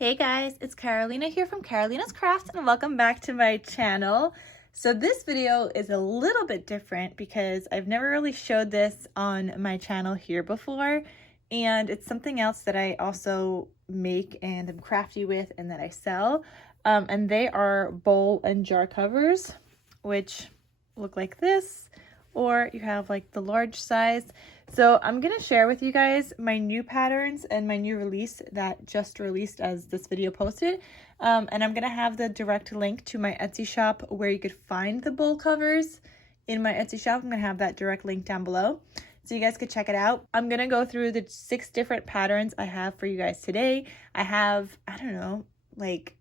Hey guys, it's Carolina here from KarolinasKrafts and welcome back to my channel. So this video is a little bit different because I've never really showed this on my channel here before, and it's something else that I also make and am crafty with and that I sell. And they are bowl and jar covers, which look like this, or you have like the large size. So I'm going to share with you guys my new patterns and my new release that just released as this video posted. And I'm going to have the direct link to my Etsy shop where you could find the bowl covers in my Etsy shop. I'm going to have that direct link down below so you guys could check it out. I'm going to go through the 6 different patterns I have for you guys today. I have, I don't know, like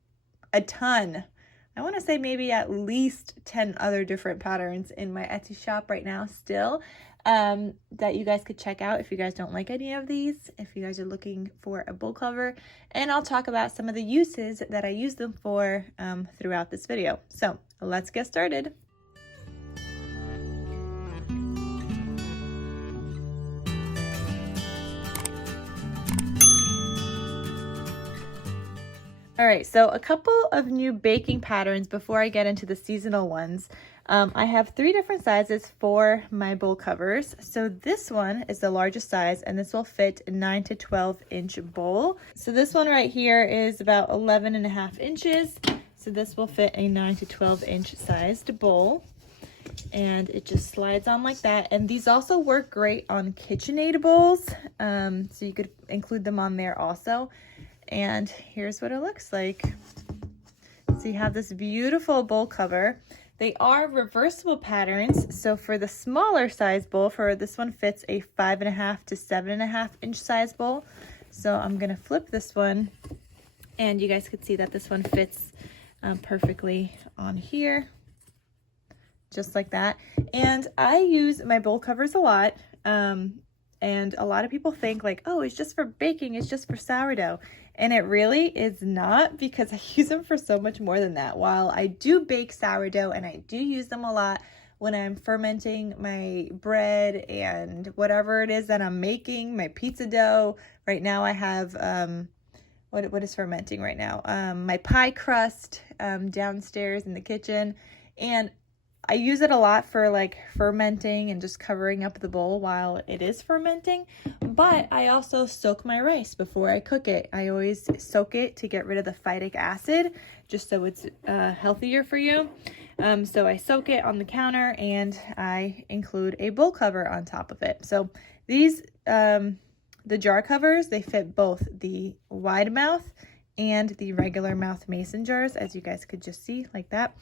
a ton. I want to say maybe at least 10 other different patterns in my Etsy shop right now still. That you guys could check out if you guys don't like any of these, if you guys are looking for a bowl cover, and I'll talk about some of the uses that I use them for throughout this video. So let's get started. All right, so a couple of new baking patterns before I get into the seasonal ones. I have 3 different sizes for my bowl covers. So this one is the largest size, and this will fit a 9 to 12 inch bowl. So this one right here is about 11.5 inches. So this will fit a 9 to 12 inch sized bowl. And it just slides on like that. And these also work great on KitchenAid bowls. So you could include them on there also. And here's what it looks like. So you have this beautiful bowl cover. They are reversible patterns. So for the smaller size bowl, for this one fits a 5.5 to 7.5 inch size bowl. So I'm gonna flip this one and you guys could see that this one fits perfectly on here, just like that. And I use my bowl covers a lot. And a lot of people think like, oh, it's just for baking, it's just for sourdough. And it really is not, because I use them for so much more than that. While I do bake sourdough and I do use them a lot when I'm fermenting my bread and whatever it is that I'm making, my pizza dough. Right now I have, what is fermenting right now? My pie crust downstairs in the kitchen. And I use it a lot for like fermenting and just covering up the bowl while it is fermenting, but I also soak my rice before I cook it. I always soak it to get rid of the phytic acid, just so it's healthier for you. So I soak it on the counter and I include a bowl cover on top of it. So these, the jar covers, they fit both the wide mouth and the regular mouth mason jars, as you guys could just see like that.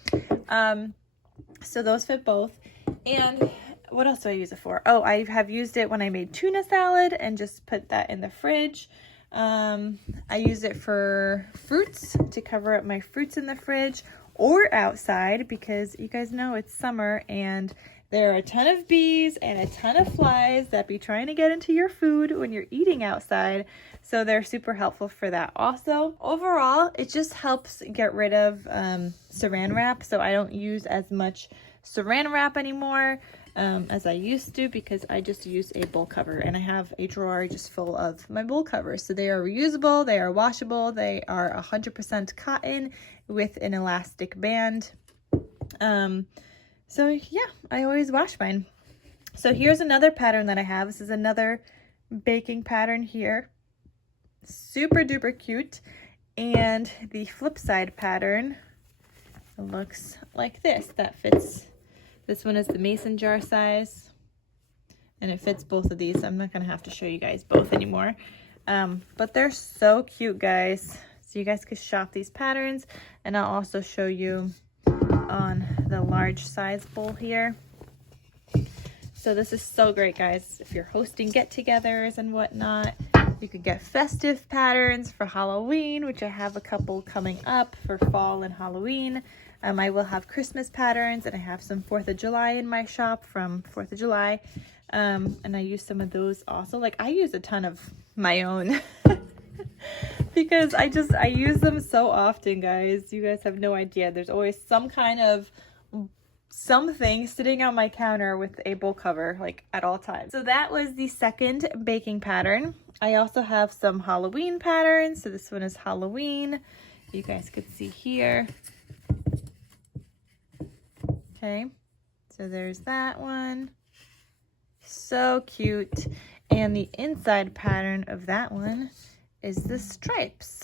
So those fit both. And what else do I use it for? Oh, I have used it when I made tuna salad and just put that in the fridge. I use it for fruits, to cover up my fruits in the fridge or outside, because you guys know it's summer and there are a ton of bees and a ton of flies that be trying to get into your food when you're eating outside. So they're super helpful for that also. Overall, it just helps get rid of saran wrap. So I don't use as much saran wrap anymore as I used to, because I just use a bowl cover. And I have a drawer just full of my bowl covers. So they are reusable, they are washable, they are 100% cotton with an elastic band. So yeah, I always wash mine. So here's another pattern that I have. This is another baking pattern here. Super duper cute. And the flip side pattern looks like this. That fits. This one is the mason jar size. And it fits both of these. I'm not going to have to show you guys both anymore. But they're so cute, guys. So you guys could shop these patterns. And I'll also show you on the large size bowl here. So this is so great, guys. If you're hosting get-togethers and whatnot, you could get festive patterns for Halloween, which I have a couple coming up for fall and Halloween. I will have Christmas patterns, and I have some 4th of July in my shop from 4th of July. And I use some of those also. Like, I use a ton of my own because I use them so often, guys. You guys have no idea. There's always some kind of something sitting on my counter with a bowl cover like at all times. So that was the second baking pattern. I also have some Halloween patterns. So this one is Halloween. You guys could see here. Okay, so there's that one. So cute. And the inside pattern of that one is the stripes.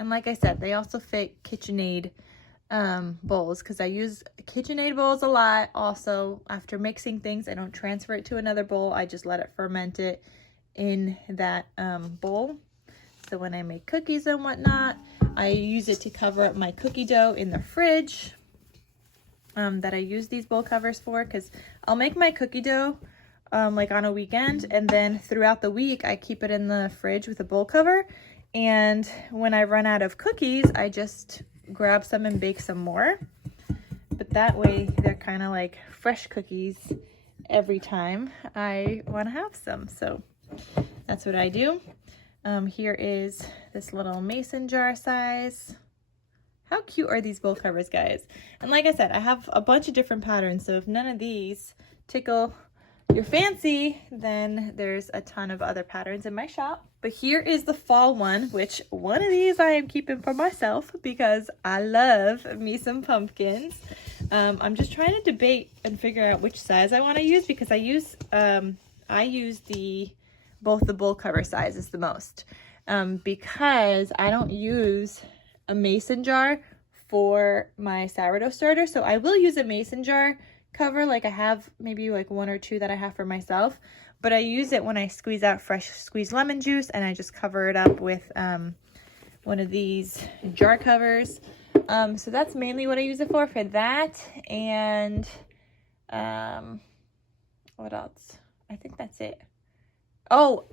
And like I said, they also fit KitchenAid bowls, because I use KitchenAid bowls a lot. Also, after mixing things, I don't transfer it to another bowl. I just let it ferment it in that bowl. So when I make cookies and whatnot, I use it to cover up my cookie dough in the fridge that I use these bowl covers for, because I'll make my cookie dough like on a weekend, and then throughout the week I keep it in the fridge with a bowl cover, and when I run out of cookies I just grab some and bake some more. But that way they're kind of like fresh cookies every time I want to have some. So that's what I do. Here is this little mason jar size. How cute are these bowl covers, guys? And like I said, I have a bunch of different patterns, so if none of these tickle your fancy, then there's a ton of other patterns in my shop. But here is the fall one, which one of these I am keeping for myself because I love me some pumpkins. I'm just trying to debate and figure out which size I want to use, because I use both the bowl cover sizes the most, because I don't use a mason jar for my sourdough starter. So I will use a mason jar cover, like I have maybe like one or two that I have for myself, but I use it when I squeeze out fresh squeezed lemon juice, and I just cover it up with one of these jar covers. So that's mainly what I use it for that. And what else? I think that's it. Oh,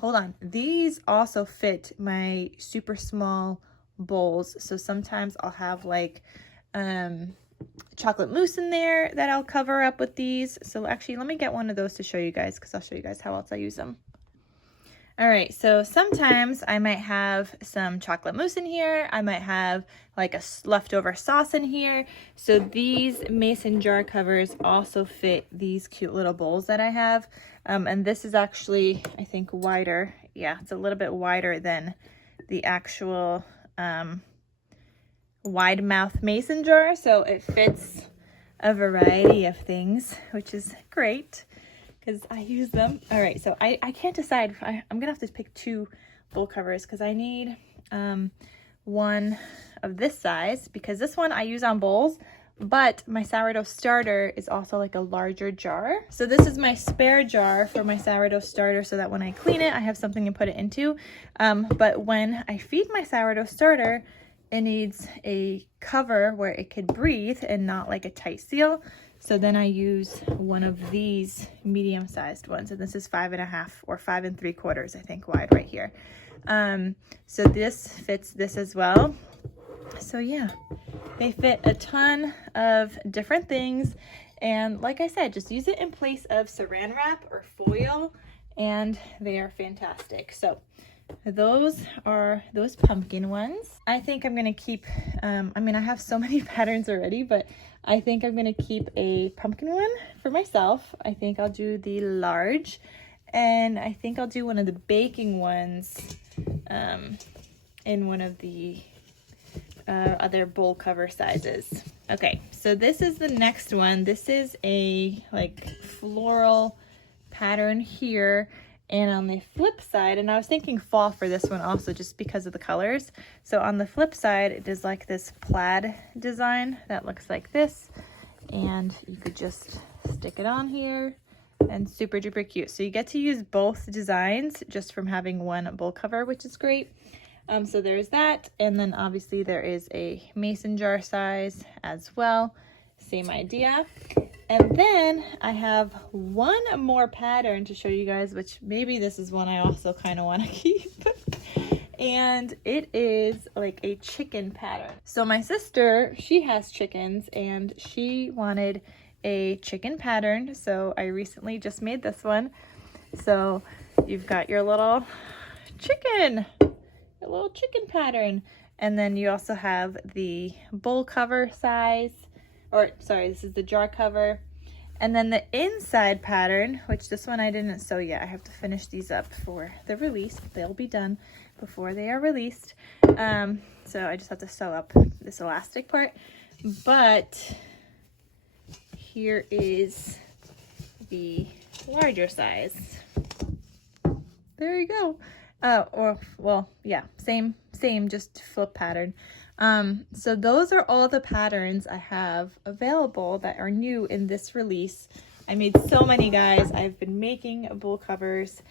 hold on. These also fit my super small bowls. So sometimes I'll have like chocolate mousse in there that I'll cover up with these. So actually, let me get one of those to show you guys, because I'll show you guys how else I use them. All right, so sometimes I might have some chocolate mousse in here. I might have like a leftover sauce in here. So these mason jar covers also fit these cute little bowls that I have. And this is actually, I think, wider. Yeah, it's a little bit wider than the actual wide mouth mason jar. So it fits a variety of things, which is great, because I use them. All right, so I can't decide. I'm gonna have to pick two bowl covers, because I need one of this size, because this one I use on bowls, but my sourdough starter is also like a larger jar. So this is my spare jar for my sourdough starter, so that when I clean it, I have something to put it into. But when I feed my sourdough starter, it needs a cover where it could breathe and not like a tight seal. So then I use one of these medium-sized ones, and this is 5.5 or 5 3/4, I think, wide right here. So this fits this as well. So yeah, they fit a ton of different things, and like I said, just use it in place of saran wrap or foil, and they are fantastic. So those are those pumpkin ones. I think I'm gonna keep, I mean, I have so many patterns already, but I think I'm gonna keep a pumpkin one for myself. I think I'll do the large, and I think I'll do one of the baking ones in one of the other bowl cover sizes. Okay, so this is the next one. This is a like floral pattern here, and on the flip side, and I was thinking fall for this one also just because of the colors. So on the flip side, it is like this plaid design that looks like this, and you could just stick it on here, and super duper cute. So you get to use both designs just from having one bowl cover, which is great. So there's that, and then obviously there is a mason jar size as well, same idea. And then I have one more pattern to show you guys, which maybe this is one I also kind of want to keep. And it is like a chicken pattern. So my sister, she has chickens, and she wanted a chicken pattern, so I recently just made this one. So you've got your little chicken. It a little chicken pattern. And then you also have the bowl cover size, or sorry, this is the jar cover. And then the inside pattern, which this one I didn't sew yet. I have to finish these up for the release. They'll be done before they are released. So I just have to sew up this elastic part. But here is the larger size. There you go. Well, yeah, same, just flip pattern. So those are all the patterns I have available that are new in this release. I made so many, guys. I've been making bowl covers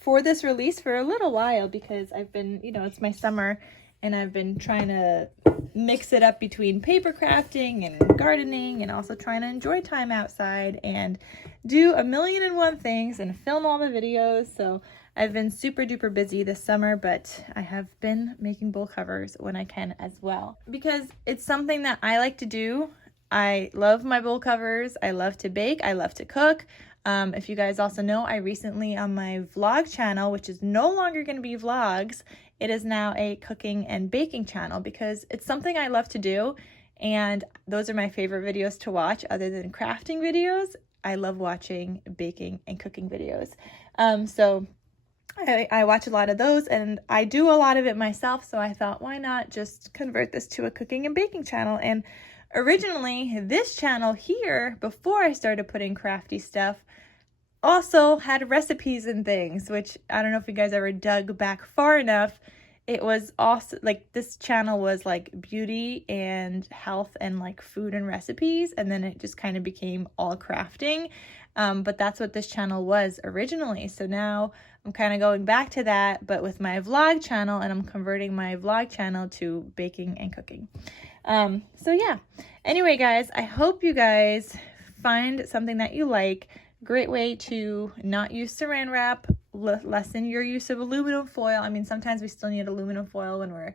for this release for a little while because I've been, you know, it's my summer and I've been trying to mix it up between paper crafting and gardening and also trying to enjoy time outside and do 1,000,001 things and film all the videos. So I've been super duper busy this summer, but I have been making bowl covers when I can as well because it's something that I like to do. I love my bowl covers. I love to bake. I love to cook. If you guys also know, I recently on my vlog channel, which is no longer going to be vlogs, it is now a cooking and baking channel because it's something I love to do. And those are my favorite videos to watch other than crafting videos. I love watching baking and cooking videos. So I watch a lot of those and I do a lot of it myself. So I thought, why not just convert this to a cooking and baking channel? And originally this channel here, before I started putting crafty stuff, also had recipes and things, which I don't know if you guys ever dug back far enough. It was also like this channel was like beauty and health and like food and recipes, and then it just kind of became all crafting. But that's what this channel was originally. So now I'm kind of going back to that, but with my vlog channel, and I'm converting my vlog channel to baking and cooking. So yeah, anyway, guys, I hope you guys find something that you like. Great way to not use saran wrap, lessen your use of aluminum foil. I mean, sometimes we still need aluminum foil when we're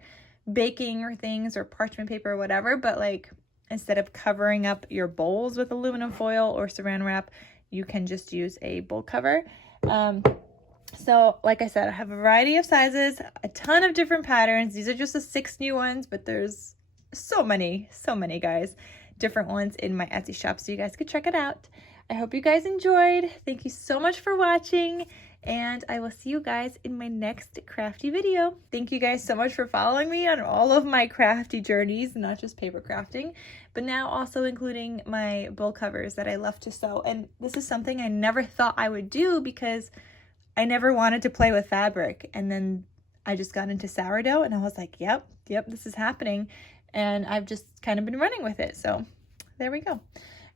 baking or things, or parchment paper or whatever, but like instead of covering up your bowls with aluminum foil or saran wrap, you can just use a bowl cover. So like I said, I have a variety of sizes, a ton of different patterns. These are just the 6 new ones, but there's so many guys, different ones in my Etsy shop, so you guys could check it out. I hope you guys enjoyed. Thank you so much for watching, and I will see you guys in my next crafty video. Thank you guys so much for following me on all of my crafty journeys, not just paper crafting, but now also including my bowl covers that I love to sew. And this is something I never thought I would do because I never wanted to play with fabric. And then I just got into sourdough and I was like, yep, this is happening. And I've just kind of been running with it. So there we go.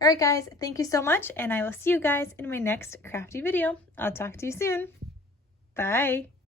All right, guys, thank you so much. And I will see you guys in my next crafty video. I'll talk to you soon. Bye.